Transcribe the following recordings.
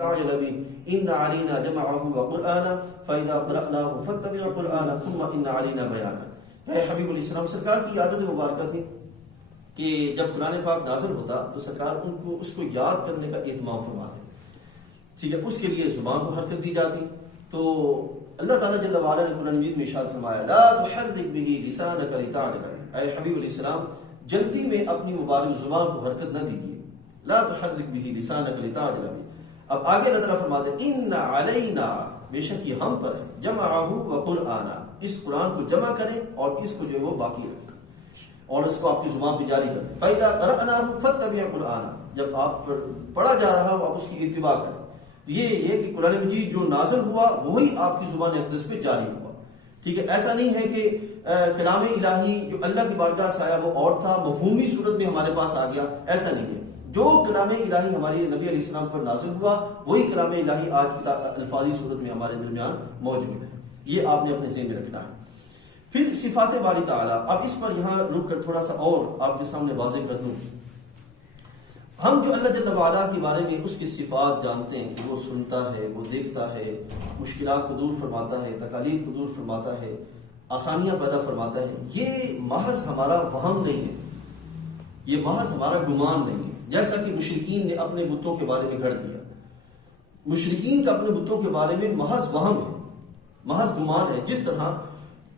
تعجل به ان علينا جمعه وقرآنا فاذا قرأناه فاتبع قرآنا ثم ان علينا بيانا. کہ حبیب علیہ السلام سرکار کی عادت مبارکہ تھی کہ جب قرآن پاک نازل ہوتا تو سرکار ان کو اس کو یاد کرنے کا اہتمام فرماتے. ٹھیک ہے، اس کے لیے زبان کو حرکت دی جاتی. تو اللہ تعالیٰ جل وعلا نے قرآن مجید میں ارشاد فرمایا لا تحرک به لسانک لتعجل به. اے حبیب علیہ السلام جلدی میں اپنی مبارک زبان کو حرکت نہ دیجیے. لا تحرک به لسانک لتعجل به. اب آگے اللہ تعالیٰ فرماتے ہیں ان علینا، بے شک یہ ہم پر ہے، جمعہ و قرآنا، اس قرآن کو جمع کریں اور اس کو جو ہے وہ باقی رکھیں اور اس کو آپ کی زبان پہ جاری کریں. فَإِذَا قَرَأْنَاهُ فَاتَّبِعْ قُرْآنَا، جب آپ پر پڑھا جا رہا ہو آپ اس کی اتباع کریں. یہ کہ قرآن مجید جو نازل ہوا وہی آپ کی زبان اقدس پہ جاری ہوا. ٹھیک ہے، ایسا نہیں ہے کہ کلام الہی جو اللہ کی بارگاہ سے آیا وہ اور تھا، مفہومی صورت میں ہمارے پاس آ گیا، ایسا نہیں ہے. جو کلام الہی ہمارے نبی علیہ السلام پر نازل ہوا وہی کلام الہی آج کی الفاظی صورت میں ہمارے درمیان موجود ہے. یہ آپ نے اپنے ذہن میں رکھنا ہے. پھر صفات باری تعالیٰ، اب اس پر یہاں رک کر تھوڑا سا اور آپ کے سامنے واضح کر دوں. ہم جو اللہ جل وعلا کے بارے میں اس کی صفات جانتے ہیں کہ وہ سنتا ہے، وہ دیکھتا ہے، مشکلات کو دور فرماتا ہے، تکالیف کو دور فرماتا ہے، آسانیاں پیدا فرماتا ہے، یہ محض ہمارا وہم نہیں ہے، یہ محض ہمارا گمان نہیں ہے. جیسا کہ مشرکین نے اپنے بتوں کے بارے میں گھڑ دیا. مشرکین کا اپنے بتوں کے بارے میں محض وہم ہے، محض گمان ہے. جس طرح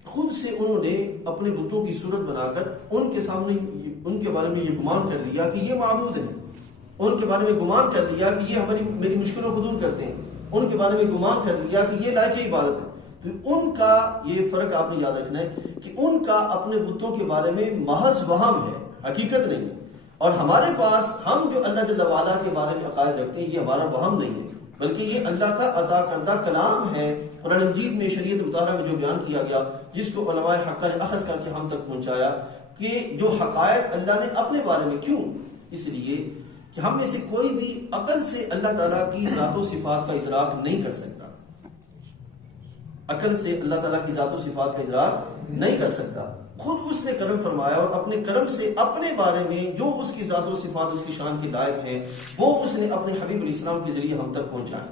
خود سے انہوں نے اپنے بتوں کی صورت بنا کر ان کے سامنے ان کے بارے میں یہ گمان کر لیا کہ یہ معبود ہیں، ان کے بارے میں گمان کر لیا کہ یہ میری مشکلوں کو دور کرتے ہیں، ان کے بارے میں گمان کر لیا کہ یہ لائق عبادت ہے. تو ان کا یہ فرق آپ نے یاد رکھنا ہے کہ ان کا اپنے بتوں کے بارے میں محض وہم ہے، حقیقت نہیں ہے. اور ہمارے پاس ہم جو اللہ جل وعلا کے بارے میں عقائد رکھتے ہیں یہ ہمارا وہم نہیں ہے بلکہ یہ اللہ کا عطا کردہ کلام ہے. قرآن مجید میں شریعت مطالعہ میں جو بیان کیا گیا جس کو علماء حق نے اخذ کر کے ہم تک پہنچایا کہ جو حقائق اللہ نے اپنے بارے میں، کیوں؟ اس لیے کہ ہم میں سے کوئی بھی عقل سے اللہ تعالیٰ کی ذات و صفات کا ادراک نہیں کر سکتا. عقل سے اللہ تعالیٰ کی ذات و صفات کا ادراک نہیں کر سکتا. خود اس نے کرم فرمایا اور اپنے کرم سے اپنے بارے میں جو اس کی ذات و صفات اس کی شان کے لائق ہیں وہ اس نے اپنے حبیب علیہ السلام کے ذریعے ہم تک پہنچائے.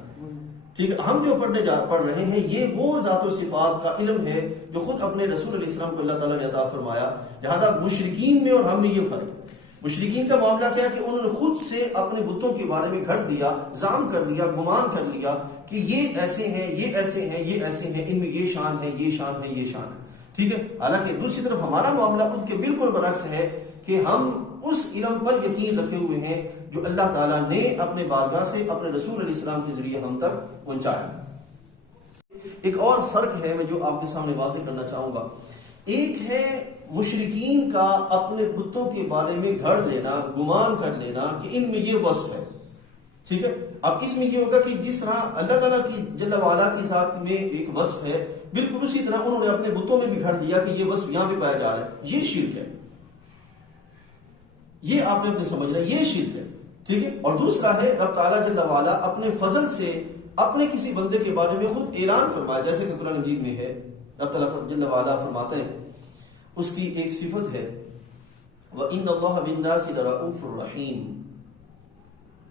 ٹھیک ہے، ہم جو پڑھ رہے ہیں یہ وہ ذات و صفات کا علم ہے جو خود اپنے رسول علیہ السلام کو اللہ تعالیٰ نے عطا فرمایا. لہذا مشرکین میں اور ہم میں یہ فرق ہے. مشرکین کا معاملہ کیا ہے کہ انہوں نے خود سے اپنے بتوں کے بارے میں گھڑ دیا، زعم کر لیا، گمان کر لیا کہ یہ ایسے ہیں، یہ ایسے ہیں، یہ ایسے ہیں، ان میں یہ شان ہے، یہ شان ہے، یہ شان ہے. ٹھیک ہے، حالانکہ دوسری طرف ہمارا معاملہ ان کے بالکل برعکس ہے کہ ہم اس علم پر یقین رکھے ہوئے ہیں جو اللہ تعالیٰ نے اپنے بارگاہ سے اپنے رسول علیہ السلام کے ذریعے ہم تک پہنچایا. ایک اور فرق ہے میں جو آپ کے سامنے واضح کرنا چاہوں گا. ایک ہے مشرکین کا اپنے بتوں کے بارے میں گھڑ لینا، گمان کر لینا کہ ان میں یہ وصف ہے. ٹھیک ہے، اب اس میں یہ ہوگا کہ جس طرح اللہ تعالیٰ کی جل وعلا کی ذات میں ایک وصف ہے بالکل اسی طرح انہوں نے اپنے بتوں میں بھی گھڑ دیا کہ یہ وصف یہاں پہ پایا جا رہا ہے. یہ شرک ہے، یہ آپ نے اپنے سمجھنا، یہ شرک ہے. ٹھیک ہے، اور دوسرا ہے رب تعالیٰ جل وعلا اپنے فضل سے اپنے کسی بندے کے بارے میں خود اعلان فرمایا، جیسے کہ قرآن مجید میں ہے رب تعالیٰ جل وعلا فرماتے ہیں، اس کی ایک صفت ہے وَإِنَّ اللَّهَ بِالنَّاسِ لَرَءُوفٌ رَحِيمٌ.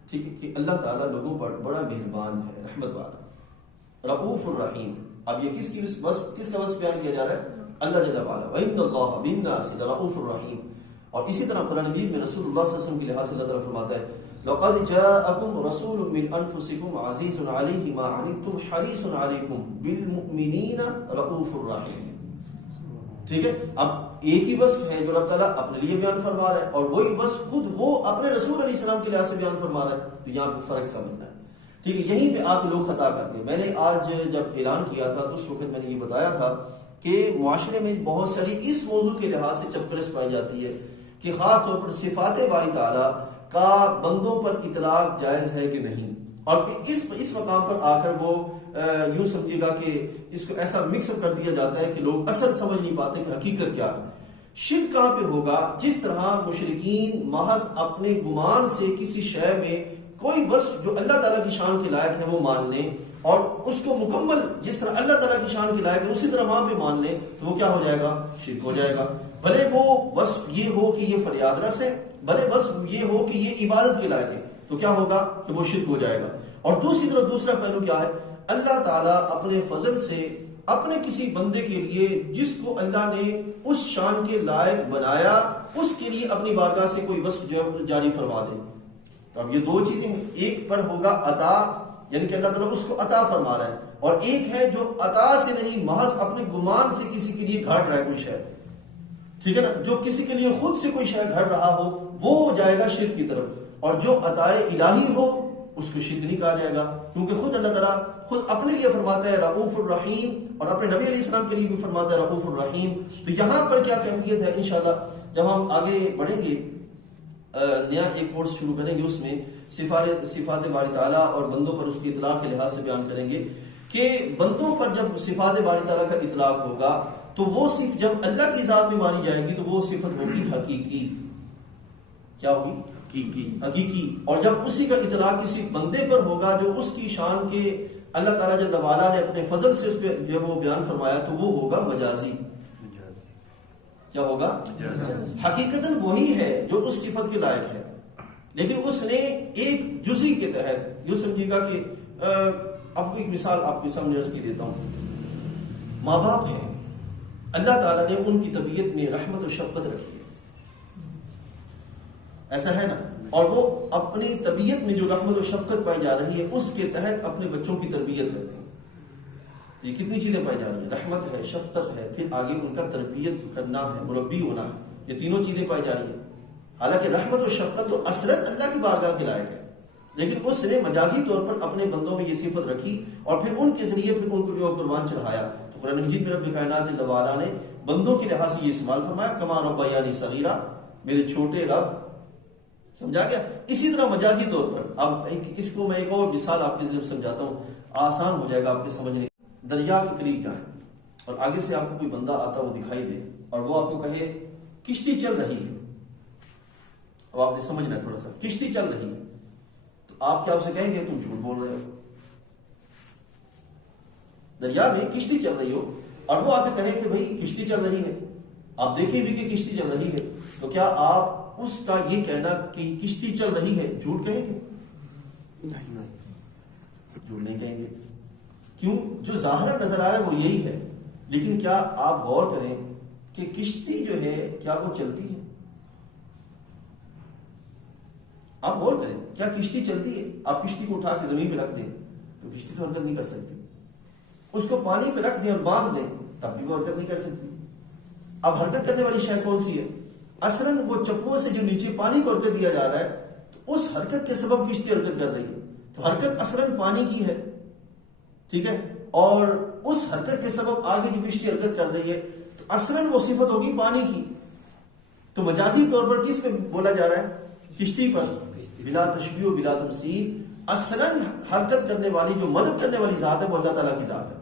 ٹھیک ہے کہ اللہ تعالیٰ لوگوں پر بڑا مہربان ہے، رحمت والا، رؤوف الرحیم. اب یہ کس کا وصف بیان کیا جا رہا ہے؟ اللہ جل وعلا. وَإِنَّ اللَّهَ بِالنَّاسِ لَرَءُوفٌ رَحِيمٌ. اور اسی طرح قرآن مجید میں رسول اللہ صلی اللہ علیہ وسلم کے لحاظ سے اللہ تعالیٰ فرماتا ہے لَقَدْ جَاءَكُمْ رَسُولٌ مِّنْ أَنفُسِكُمْ عَزِيزٌ عَلَيْهِ مَا عَنِتُّمْ حَرِيصٌ عَلَيْكُمْ بِالْمُؤْمِنِينَ رَءُوفٌ رَحِيمٌ. ٹھیک ہے، اب ایک ہی وصف ہے جو اللہ تعالیٰ اپنے لیے بیان فرما رہا ہے اور وہی وصف خود وہ اپنے رسول علیہ السلام کے لحاظ سے بیان فرما رہا ہے. تو یہاں پہ فرق سمجھنا ہے. ٹھیک ہے، یہیں پہ آپ لوگ خطا کر گئے. میں نے آج جب اعلان کیا تھا تو اس وقت میں نے یہ بتایا تھا کہ معاشرے میں بہت ساری اس موضوع کے لحاظ سے چپکرس پائی جاتی ہے کہ خاص طور پر صفات باری تعالیٰ کا بندوں پر اطلاق جائز ہے کہ نہیں، اور اس مقام پر آ کر وہ یوں سمجھے گا کہ اس کو ایسا مکس اپ کر دیا جاتا ہے کہ لوگ اصل سمجھ نہیں پاتے کہ حقیقت کیا ہے. شرک کہاں پہ ہوگا؟ جس طرح مشرکین محض اپنے گمان سے کسی شے میں کوئی وصف جو اللہ تعالیٰ کی شان کے لائق ہے وہ مان لیں اور اس کو مکمل جس طرح اللہ تعالیٰ کی شان کے لائق ہے اسی طرح وہاں پہ مان لیں تو وہ کیا ہو جائے گا؟ شرک ہو جائے گا. بھلے وہ وصف یہ ہو کہ یہ فریاد رس ہے، بھلے وصف یہ ہو کہ یہ عبادت کے لائق ہے، تو کیا ہوگا کہ وہ شرک ہو جائے گا. اور دوسری طرف دوسرا پہلو کیا ہے، اللہ تعالیٰ اپنے فضل سے اپنے کسی بندے کے لیے جس کو اللہ نے اس شان کے لائق بنایا اس کے لیے اپنی بارگاہ سے کوئی وصف جاری فرما دے. تو اب یہ دو چیزیں ہیں، ایک پر ہوگا عطا، یعنی کہ اللہ تعالیٰ اس کو عطا فرما رہا ہے، اور ایک ہے جو عطا سے نہیں محض اپنے گمان سے کسی کے لیے گھٹ رہا ہے کوئی شے، ٹھیک ہے نا، جو کسی کے لیے خود سے کوئی شے گھٹ رہا ہو وہ جائے گا شرک کی طرف، اور جو عطائے الہی ہو اس کو شرک نہیں کہا جائے گا، کیونکہ خود اللہ تعالیٰ خود اپنے لیے فرماتا ہے رؤوف الرحیم، اور اپنے نبی علیہ السلام کے لیے بھی فرماتا ہے رؤوف الرحیم. تو یہاں پر کیا کیفیت ہے، انشاءاللہ جب ہم آگے بڑھیں گے نیا ایک کورس شروع کریں گے، اس میں صفات باری تعالیٰ اور بندوں پر اس کی اطلاق کے لحاظ سے بیان کریں گے کہ بندوں پر جب صفات باری تعالیٰ کا اطلاق ہوگا تو وہ صرف جب اللہ کی ذات میں مانی جائے گی تو وہ صفت ہوگی حقیقی. کیا ہوگی؟ حقیقی. اور جب اسی کا اطلاق کسی بندے پر ہوگا جو اس کی شان کے اللہ تعالیٰ جل وعلا نے اپنے فضل سے اس پہ جب وہ بیان فرمایا تو وہ ہوگا مجازی. کیا ہوگا؟ حقیقتاً وہی ہے جو اس صفت کے لائق ہے، لیکن اس نے ایک جزئی کے تحت، یوں سمجھے گا کہ اب ایک مثال آپ کے سامنے عرض کی دیتا ہوں. ماں باپ ہیں، اللہ تعالیٰ نے ان کی طبیعت میں رحمت و شفقت رکھی ہے، ایسا ہے نا، اور وہ اپنی طبیعت میں جو رحمت و شفقت پائی جا رہی ہے اس کے تحت اپنے بچوں کی تربیت کرتے ہیں. یہ کتنی چیزیں پائی جا رہی ہیں، رحمت ہے، شفقت ہے، پھر آگے ان کا تربیت کرنا ہے، مربی ہونا ہے، یہ تینوں چیزیں پائی جا رہی ہیں. حالانکہ رحمت و شفقت تو اصلاً اللہ کی بارگاہ کے لائق ہے، لیکن اس نے مجازی طور پر اپنے بندوں میں یہ صفت رکھی اور پھر ان کے ذریعے پھر ان کو جو قربان چڑھایا. تو قرآن مجید میں رب کائنات جل وعلا نے بندوں کے لحاظ سے یہ استعمال فرمایا، کما ربیانی صغیرہ، میرے چھوٹے رب. سمجھا گیا؟ اسی طرح مجازی طور پر اب اس کو میں ایک اور مثال آپ کے ذریعے سمجھاتا ہوں، آسان ہو جائے گا آپ کے سمجھنے. دریا کے قریب جائیں اور آگے سے آپ کو کوئی بندہ آتا وہ دکھائی دے اور وہ آپ کو کہے کشتی چل رہی ہے. اب آپ نے سمجھنا ہے تھوڑا سا، کشتی چل رہی ہے، تو آپ کیا اسے کہیں گے تم جھوٹ بول رہے ہو؟ دریا میں کشتی چل رہی ہو اور وہ آ کے کہے کہ بھائی کشتی چل رہی ہے، آپ دیکھیں بھی کہ کشتی چل رہی ہے، تو کیا آپ اس کا یہ کہنا کہ کشتی چل رہی ہے جھوٹ کہیں گے؟ نہیں، جھوٹ نہیں کہیں گے. کیوں؟ جو ظاہر نظر آ رہا ہے وہ یہی ہے، لیکن کیا آپ غور کریں کہ کشتی جو ہے کیا وہ چلتی ہے؟ آپ غور کریں، کیا کشتی چلتی ہے؟ آپ کشتی کو اٹھا کے زمین پہ رکھ دیں تو کشتی تو حرکت نہیں کر سکتی، اس کو پانی پہ رکھ دیں اور باندھ دیں تب بھی وہ حرکت نہیں کر سکتی. اب حرکت کرنے والی شے کون سی ہے؟ اصلاً وہ چپوں سے جو نیچے پانی کو حرکت دیا جا رہا ہے تو اس حرکت کے سبب کشتی حرکت کر رہی ہے. تو حرکت اصلاً پانی کی ہے، ٹھیک ہے، اور اس حرکت کے سبب آگے جو کشتی حرکت کر رہی ہے تو اصلاً وہ صفت ہوگی پانی کی. تو مجازی طور پر کس پہ بولا جا رہا ہے؟ کشتی پر، بلا تشبیہ و بلا تمثیل. اصلاً حرکت کرنے والی جو مدد کرنے والی ذات ہے وہ اللہ تعالیٰ کی ذات ہے.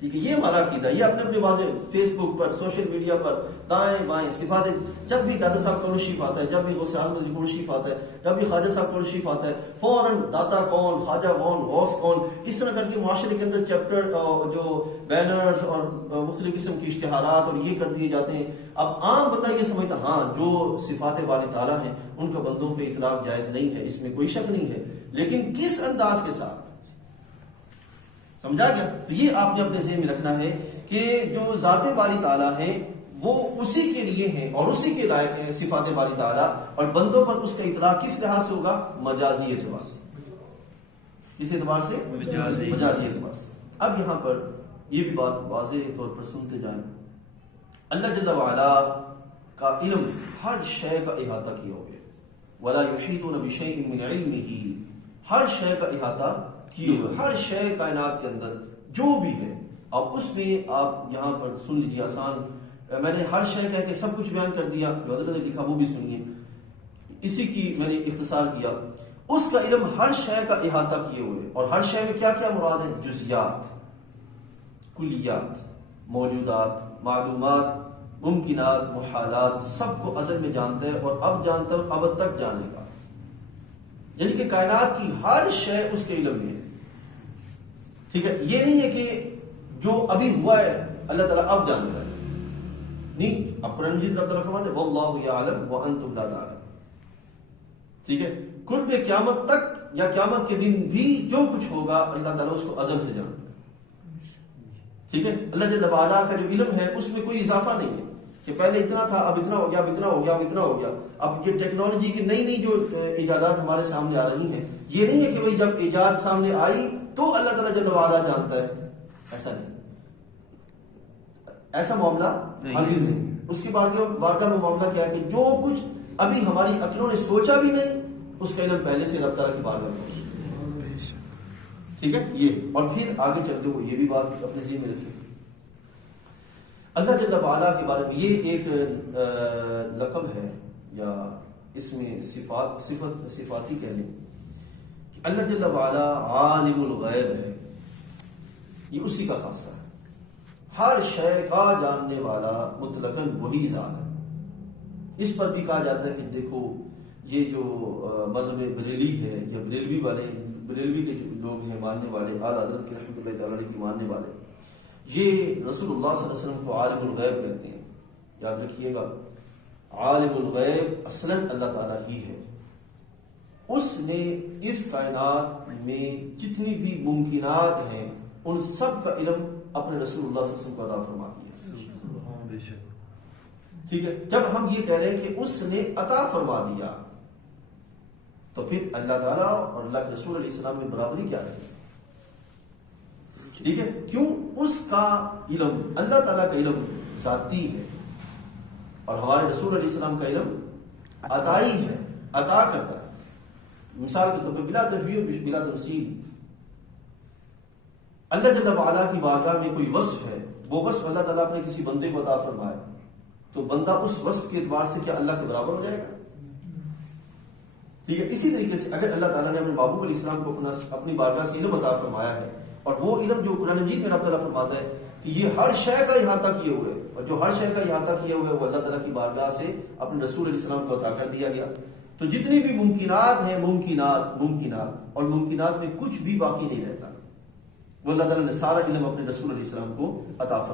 ٹھیک ہے، یہ ہمارا عقیدہ. یہ اپنے اپنے واضح فیس بک پر، سوشل میڈیا پر دائیں بائیں صفات، جب بھی دادا صاحب کا شریف آتا ہے، جب بھی غوث اعظم کا شریف آتا ہے، جب بھی خواجہ صاحب کا شریف آتا ہے، فوراً داتا کون، خواجہ کون، غوث کون، اس طرح کر کے معاشرے کے اندر چیپٹر جو بینرز اور مختلف قسم کی اشتہارات اور یہ کر دیے جاتے ہیں. اب عام بندہ یہ سمجھتا ہاں جو صفات باری تعالیٰ ہیں ان کا بندوں پہ اطلاق جائز نہیں ہے، اس میں کوئی شک نہیں ہے، لیکن کس انداز کے ساتھ. سمجھا گیا؟ تو یہ آپ نے اپنے ذہن میں رکھنا ہے کہ جو ذات باری تعالیٰ ہیں وہ اسی کے لیے ہیں اور اسی کے لائق ہیں صفات باری تعالیٰ، اور بندوں پر اس کا اطلاق کس لحاظ سے ہوگا؟ مجازی اعتبار سے. کس اعتبار سے؟ مجازی اعتبار سے. اب یہاں پر یہ بھی بات واضح طور پر سنتے جائیں، اللہ جل وعلا کا علم ہر شے کا احاطہ کیا ہوا ہے. ولا یحیطون بشیء من علمہ، ہر شے کا احاطہ کیے ہوئے، ہر شے کائنات کے اندر جو بھی ہے. اب اس میں آپ یہاں پر سن لیجیے، آسان، میں نے ہر شے کہہ کے سب کچھ بیان کر دیا، جو حضرت نے لکھا وہ بھی سنیے، اسی کی میں نے اختصار کیا. اس کا علم ہر شے کا احاطہ کیے ہوئے، اور ہر شے میں کیا کیا مراد ہے؟ جزیات، کلیات، موجودات، معلومات، ممکنات، محالات، سب کو ازل میں جانتا ہے اور اب جانتا ہے اور ابد تک جانے گا. یعنی کہ کائنات کی ہر شے اس کے علم میں ہے. ٹھیک ہے، یہ نہیں ہے کہ جو ابھی ہوا ہے اللہ تعالیٰ اب جان رہا ہے، نہیں. اب قرآن مجید رب تعالیٰ فرماتے ہیں واللہ یعلم وانتم لا تعلمون. ٹھیک ہے، قرب قیامت تک یا قیامت کے دن بھی جو کچھ ہوگا اللہ تعالیٰ اس کو ازل سے جانتا ہے. ٹھیک ہے. اللہ جل وعلا کا جو علم ہے اس میں کوئی اضافہ نہیں ہے کہ پہلے اتنا تھا اب اتنا ہو گیا، اب اتنا ہو گیا، اب اتنا ہو گیا. اب یہ ٹیکنالوجی کی نئی نئی جو ایجادات ہمارے سامنے آ رہی ہیں، یہ نہیں ہے کہ بھئی جب ایجاد سامنے آئی تو اللہ تعالیٰ جل وعلا جانتا ہے. ایسا نہیں، ایسا معاملہ ہرگز نہیں. اس کی بارگاہ میں معاملہ کیا ہے کہ جو کچھ ابھی ہماری عقلوں نے سوچا بھی نہیں اس کا علم پہلے سے رب تعالیٰ کی بارگاہ میں. ٹھیک ہے. یہ اور پھر آگے چلتے ہوئے یہ بھی بات اپنے ذہن میں رکھیں، اللہ جل وعلا کے بارے میں یہ ایک لقب ہے یا اس میں صفاتی کہہ لیں کہ اللہ جل وعلا عالم الغیب ہے. یہ اسی کا خاصہ ہے. ہر شے کا جاننے والا مطلقاً وہی ذات ہے. اس پر بھی کہا جاتا ہے کہ دیکھو یہ جو مذہب بریلی ہے یا بریلوی کے جو لوگ ہیں ماننے والے، اعلیٰ حضرت کے رحمۃ اللہ تعالیٰ کی ماننے والے، یہ رسول اللہ صلی اللہ علیہ وسلم کو عالم الغیب کہتے ہیں. یاد رکھیے گا، عالم الغیب اصلاً اللہ تعالیٰ ہی ہے. اس نے اس کائنات میں جتنی بھی ممکنات ہیں ان سب کا علم اپنے رسول اللہ صلی اللہ علیہ وسلم کو عطا فرما دیا. ٹھیک ہے. جب ہم یہ کہہ رہے ہیں کہ اس نے عطا فرما دیا تو پھر اللہ تعالیٰ اور اللہ کے رسول علیہ السلام میں برابری کیا ہے؟ ٹھیک ہے. کیوں؟ اس کا علم، اللہ تعالیٰ کا علم ذاتی ہے اور ہمارے رسول علیہ السلام کا علم عطائی ہے، عطا کرتا ہے. مثال کے طور پہ بلا تشبیہ بلا تمثیل، اللہ جل وعلا کی بارگاہ میں کوئی وصف ہے، وہ وصف اللہ تعالیٰ اپنے کسی بندے کو عطا فرمائے تو بندہ اس وصف کے اعتبار سے کیا اللہ کے برابر ہو جائے گا؟ ٹھیک ہے. اسی طریقے سے اگر اللہ تعالیٰ نے اپنے محبوب علیہ السلام کو اپنی بارگاہ سے علم عطا فرمایا ہے اور وہ علم جو قرآن مجید میں رب تعالیٰ فرماتا ہے کہ یہ ہر شے کا احاطہ کیے ہوئے، اور جو ہر شے کا احاطہ کیے ہوئے وہ اللہ تعالیٰ کی بارگاہ سے اپنے رسول علیہ السلام کو عطا کر دیا گیا. تو جتنی بھی ممکنات ہیں، ممکنات اور ممکنات میں کچھ بھی باقی نہیں رہتا. وہ اللہ تعالیٰ نے سارا علم اپنے رسول علیہ السلام کو عطا فرمایا.